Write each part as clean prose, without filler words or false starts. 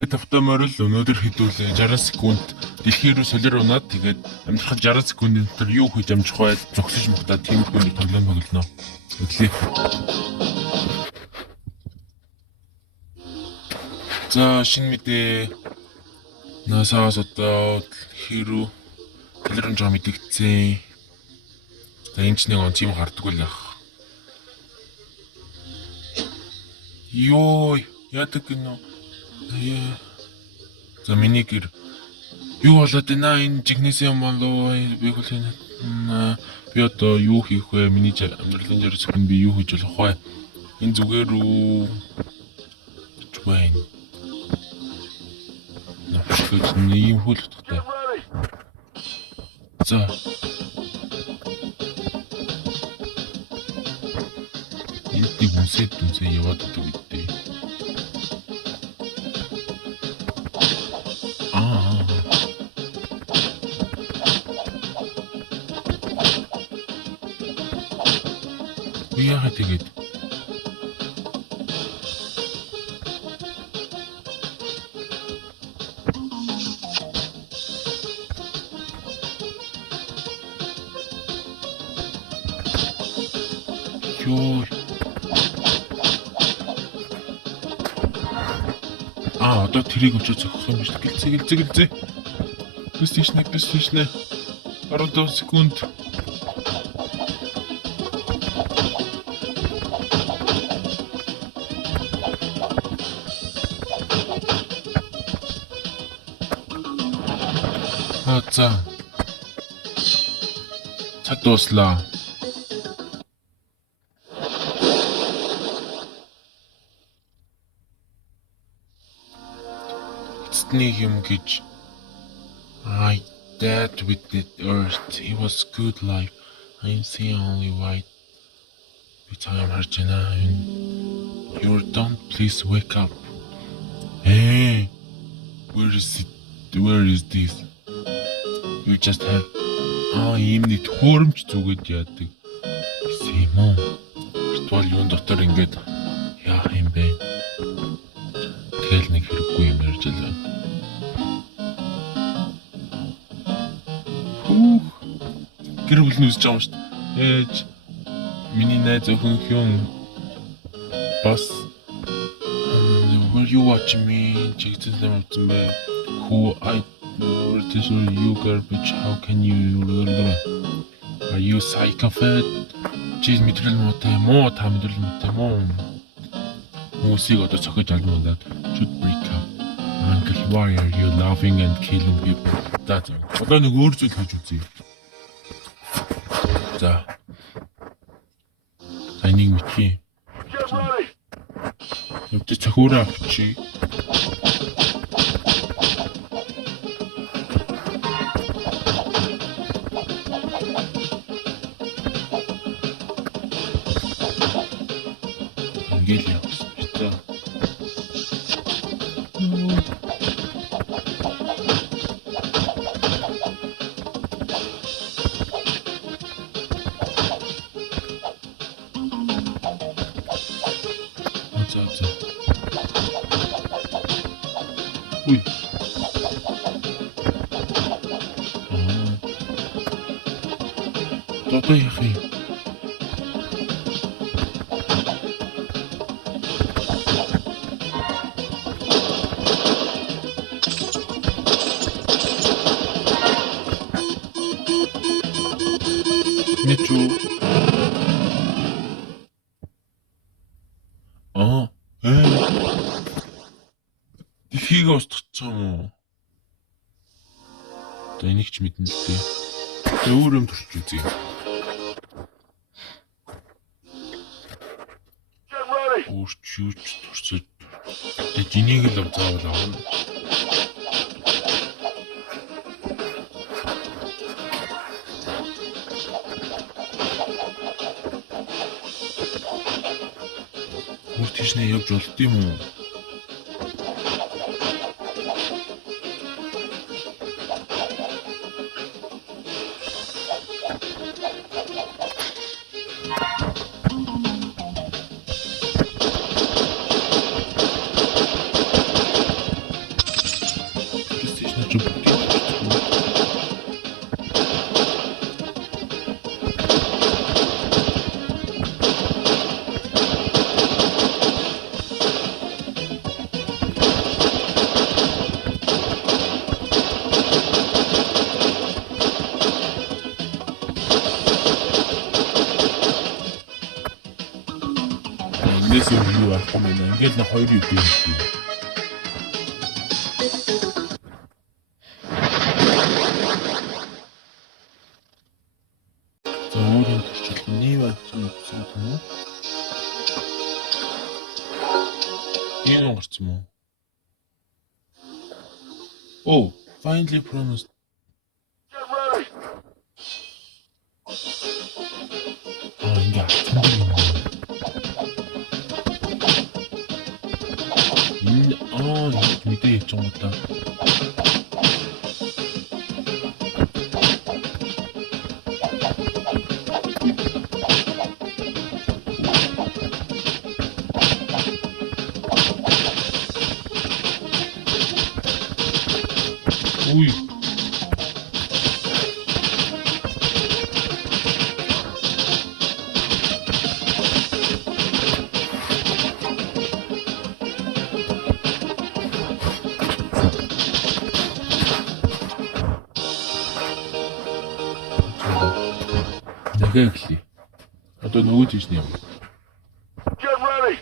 Автоморол өнөөдөр хэдүүлээ 60 секунд дэлхий рүү солиор унаад тэгээд амьдрахад 60 секундын дотор юу хийж амжих вэ? Зогсож мухтаад тиймэрхүү нэг тоглоом тоглоно. Өглөө. За шинэ мэдээ насаас одоо хэрүү солиорон жоо мэдэгдсэн. За энэ ч нэг он чим хардггүй л ах. Йоо яадаг гинөө. За миний гэр юу болоод байна энэ жигнэс юм болоо би хөлөө би одоо юу хийх вэ миний амьдралын дээр зөвхөн би юу хийж болох вэ энэ зүгээр үү чвэн навшгүй ийм хөл утгатай за энэ тийг үнсээ яваад байдаг гэдэг яагаад тэгээд ёо одоо тэрийг өчөө зохих юм биш гэлцээ бистишнэ 12 секунд за цаг дуслаа эцний юм гэж I died with the earth it was good life I'm the only white би time харж байна you don't please wake up hey where is this you just have ийм нэг хөөрөмж зүгээд яадаг гэсэн юм уу виртуал юун дотор ингээд яах юм бэ тэгэл нэг хэрэггүй юм ярьж байлаа гэр бүл нүсэж байгаа юм шүү дээ ээж миний найз охин хүн бас were you watching me чигтэн юм бэ who I this is you garbage how can you are you psychopath чи мэдрэл муутай муу та мэдрэл муутай муу хүмүүсийг одоо цохиж алмуудаад should break up uncle why are you laughing and killing people that's одоо нэг өөр зүйл хийж үзье за энийг мэдхий өвдө цохиураа авчи Ui. Toto ya akhi. Ничу. Дэлхийг устгацсан юм уу? За энийг ч мэднэ л дээ. Өөр юм турч үзье. Өөрчүүч турцаж. Тэгээд энийг л заавал авна. Өөр тийшнээ явж болд юм уу? болохгүй мэн. Ингээл нэг хоёр юу дээ. Зөөрийн төрчил нэг байсан юм уу? Энэ гарсан мó? Oh, finally promised. Ингээ. Мэдээ хийж байгаа юм да. Ui. Дахиад эхлэе. Одоо нөгөө тийш нь юм. Get ready.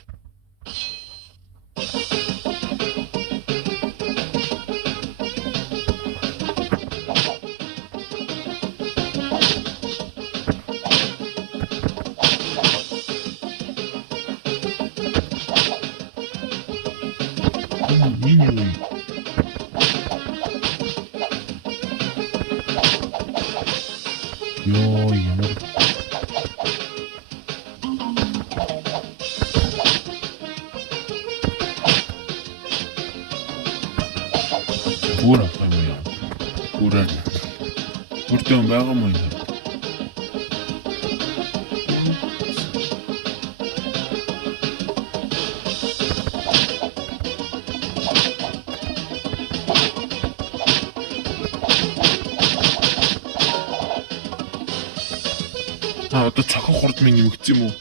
Энэ ёо ямар Гүр авах юм яа. Гүрээр. Гүртэн байгаа юм яа. Одоо цохин хурдмын нэмэгдсэн юм уу?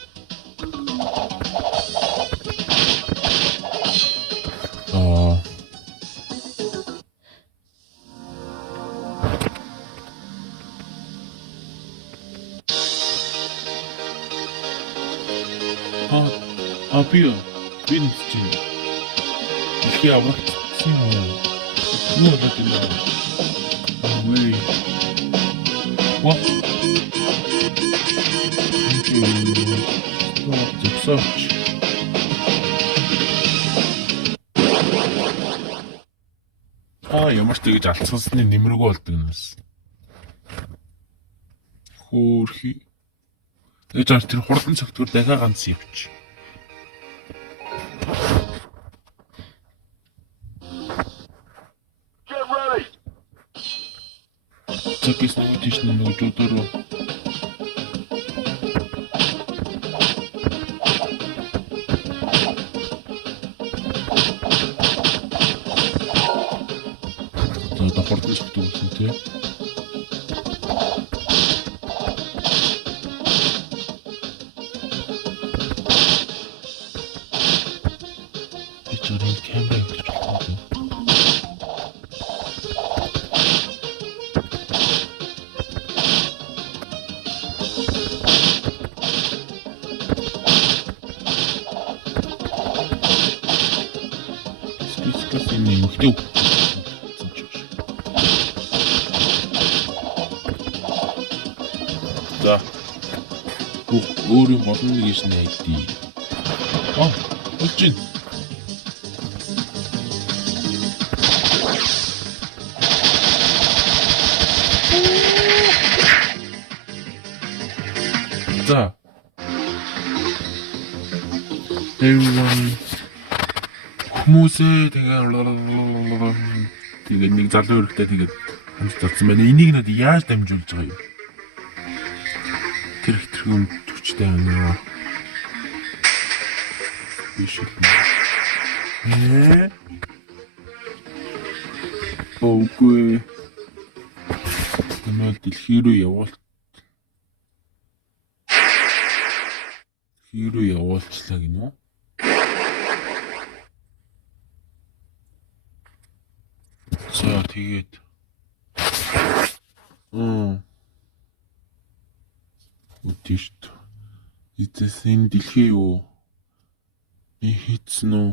Би чинь дэлхий аврагцсан юм. Юу болоод юм бэ? Ой. What? Зогсооч. Ямар ч тэгж алцсны нэмэргүй болдог юм байна. Хөөрхи. Тэгж тэр хурдан цогтгор дахиад ганц явчих. Закис нөгөө тийш нөгөө жуудаараа одоо хурдан цогтгор гэсэн тий. Ичэрийн камера гэж байна. Нэмэгдэв. За. Өөр юм болно гэж найдаа. Болж байна. За. Everyone хүмүүсээ тэгээд нэг залуу өргөтэй тэгээд хамт залсан байна. Энийг надад яаж дамжуулж байгаа юм? Тэр их тэрхүү төвчтэй байна. Биш үү? Окей. Тэмэл дэлхий рүү явуул. Дэлхий рүү явуулчлаа гинэ үү? За тэгээд үтээшт эцэс энэ дэлхий юу Би хийцэн үү?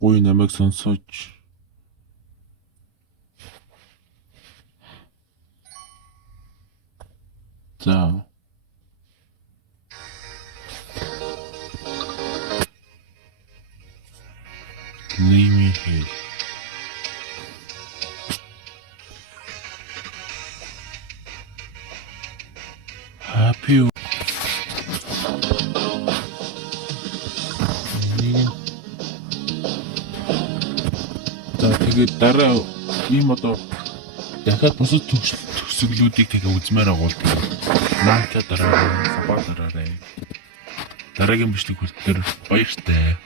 Ой намайг сонсооч. За. Leave me here. Happy. За тэгээд дараа ийм одоо дахиад бусад төгсгөлүүдийг тэгээ үзмээр агуул тэгээ. Наача дараа сабаа дараарай. Дараагийн бичлэг хүртэл баяртай.